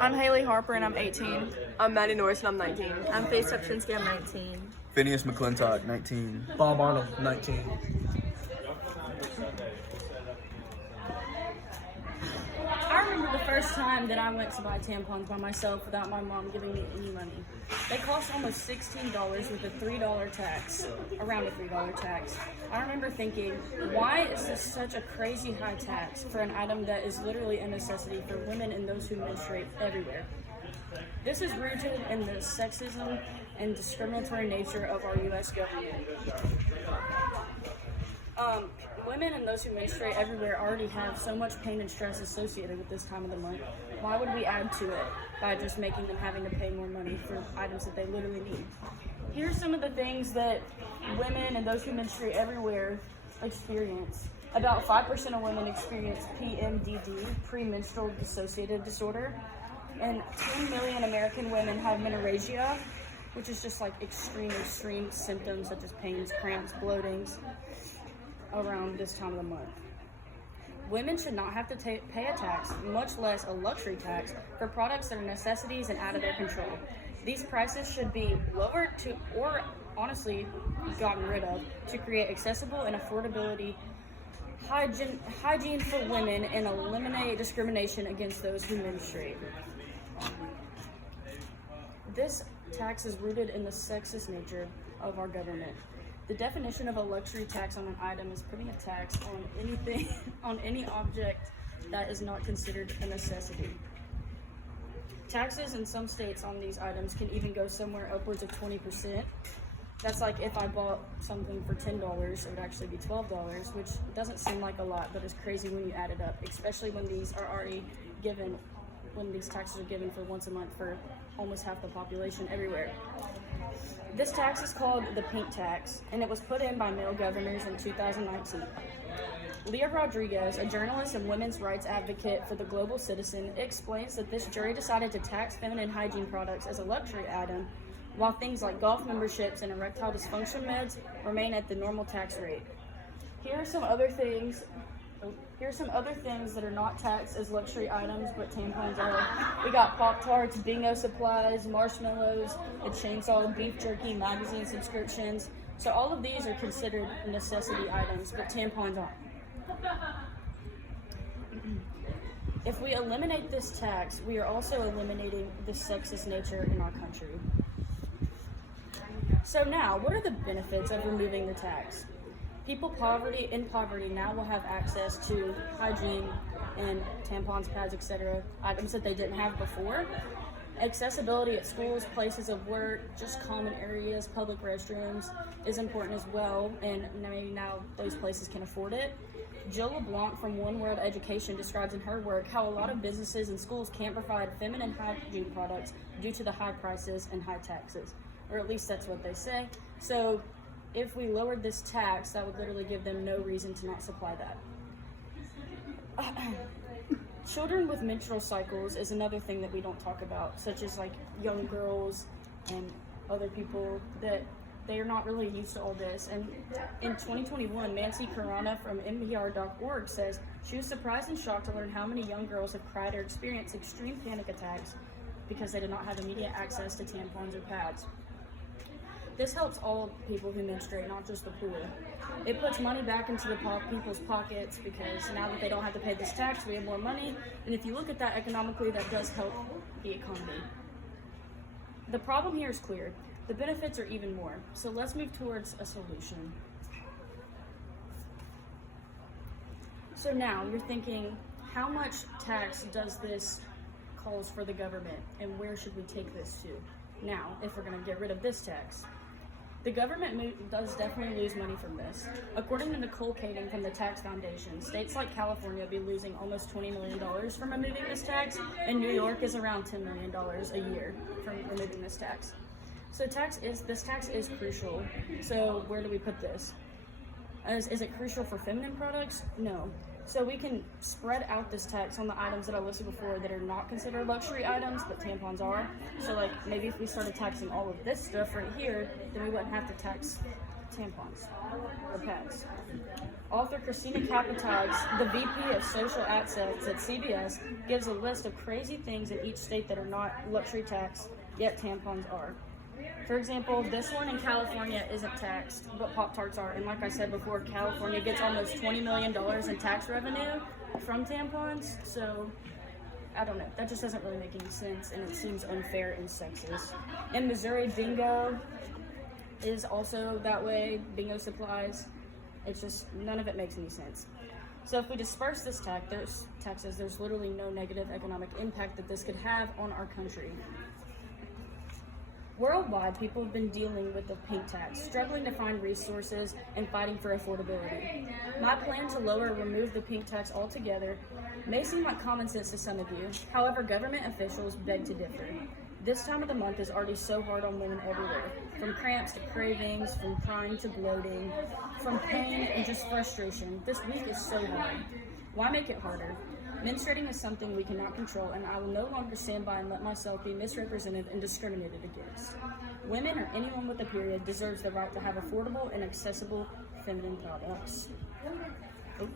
I'm Haley Harper and I'm 18. I'm Maddie Norris and I'm 19. I'm Faith Stepchinsky, I'm 19. Phineas McClintock, 19. Bob Arnold, 19. I remember the first time that I went to buy tampons by myself without my mom giving me any money. They cost almost $16 with a $3 tax, around a $3 tax. I remember thinking, why is this such a crazy high tax for an item that is literally a necessity for women and those who menstruate everywhere? This is rooted in the sexism and discriminatory nature of our U.S. government. Women and those who menstruate everywhere already have so much pain and stress associated with this time of the month. Why would we add to it by just making them having to pay more money for items that they literally need? Here's some of the things that women and those who menstruate everywhere experience. About 5% of women experience PMDD, premenstrual dissociative disorder, and 10 million American women have menorrhagia, which is just like extreme symptoms such as pains, cramps, bloatings around this time of the month. Women should not have to pay a tax, much less a luxury tax, for products that are necessities and out of their control. These prices should be lowered to, or honestly gotten rid of, to create accessible and affordability hygiene for women and eliminate discrimination against those who menstruate. This tax is rooted in the sexist nature of our government. The definition of a luxury tax on an item is putting a tax on anything, on any object that is not considered a necessity. Taxes in some states on these items can even go somewhere upwards of 20%. That's like if I bought something for $10, it would actually be $12, which doesn't seem like a lot, but is crazy when you add it up, especially when these are already given, when these taxes are given for once a month for almost half the population everywhere. This tax is called the pink tax, and it was put in by male governors in 2019. Leah Rodriguez, a journalist and women's rights advocate for the Global Citizen, explains that this jury decided to tax feminine hygiene products as a luxury item, while things like golf memberships and erectile dysfunction meds remain at the normal tax rate. Here are some other things that are not taxed as luxury items, but tampons are. We got Pop-Tarts, bingo supplies, marshmallows, a chainsaw, beef jerky, magazine subscriptions. So all of these are considered necessity items, but tampons aren't. If we eliminate this tax, we are also eliminating the sexist nature in our country. So now, what are the benefits of removing the tax? People in poverty now will have access to hygiene and tampons, pads, etc., items that they didn't have before. Accessibility at schools, places of work, just common areas, public restrooms is important as well, and maybe now those places can afford it. Jill LeBlanc from One World Education describes in her work how a lot of businesses and schools can't provide feminine hygiene products due to the high prices and high taxes, or at least that's what they say. So if we lowered this tax, that would literally give them no reason to not supply that. Children with menstrual cycles is another thing that we don't talk about, such as like young girls and other people that they are not really used to all this. And in 2021, Nancy Carana from NPR.org says she was surprised and shocked to learn how many young girls have cried or experienced extreme panic attacks because they did not have immediate access to tampons or pads. This helps all people who menstruate, not just the poor. It puts money back into the people's pockets because now that they don't have to pay this tax, we have more money. And if you look at that economically, that does help the economy. The problem here is clear. The benefits are even more. So let's move towards a solution. So now you're thinking, how much tax does this cause for the government, and where should we take this to? Now, if we're going to get rid of this tax. The government does definitely lose money from this. According to Nicole Kading from the Tax Foundation, states like California will be losing almost $20 million from removing this tax, and New York is around $10 million a year from removing this tax. So this tax is crucial. So where do we put this? Is it crucial for feminine products? No. So we can spread out this tax on the items that I listed before that are not considered luxury items, but tampons are. So like maybe if we started taxing all of this stuff right here, then we wouldn't have to tax tampons or pads. Author Christina Capatags, the VP of Social Access at CBS, gives a list of crazy things in each state that are not luxury tax, yet tampons are. For example, this one in California isn't taxed, but Pop-Tarts are. And like I said before, California gets almost $20 million in tax revenue from tampons. So, I don't know. That just doesn't really make any sense, and it seems unfair and sexist. In Missouri, bingo is also that way. Bingo supplies. It's just, none of it makes any sense. So if we disperse this taxes, there's literally no negative economic impact that this could have on our country. Worldwide, people have been dealing with the pink tax, struggling to find resources and fighting for affordability. My plan to lower or remove the pink tax altogether may seem like common sense to some of you. However, government officials beg to differ. This time of the month is already so hard on women everywhere, from cramps to cravings, from crying to bloating, from pain and just frustration. This week is so hard. Why make it harder? Menstruating is something we cannot control, and I will no longer stand by and let myself be misrepresented and discriminated against. Women or anyone with a period deserves the right to have affordable and accessible feminine products. Oh.